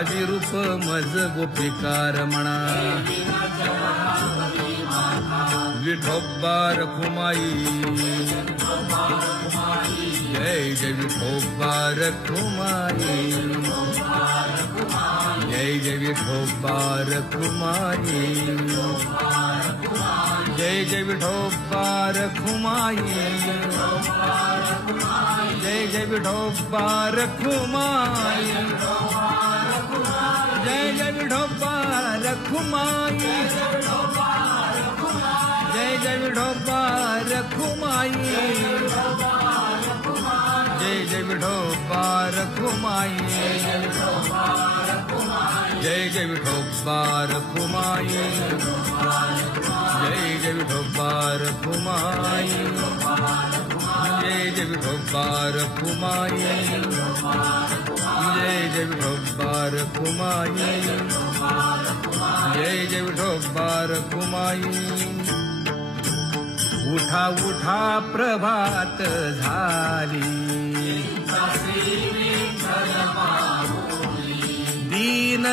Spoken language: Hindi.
रूप मज गोपिकार म्हणा विठोबार रखुमाई जय जय विठोबार रखुमाई जय जय विठोबार रखुमाई जय जय विठोबार रखुमाई जय जय विठोबार रखुमाई જય જય ઢોપા રખુમાઈ જય જય ઢોપા રખુમાઈ जय विठोबा रखुमाई जय जय विठोबा रखुमाई जय जय विठोबा रखुमाई जय जय विठोबा रखुमाई जय जय विठोबा रखुमाई जय जय विठोबा रखुमाई उठा उठा प्रभात झाली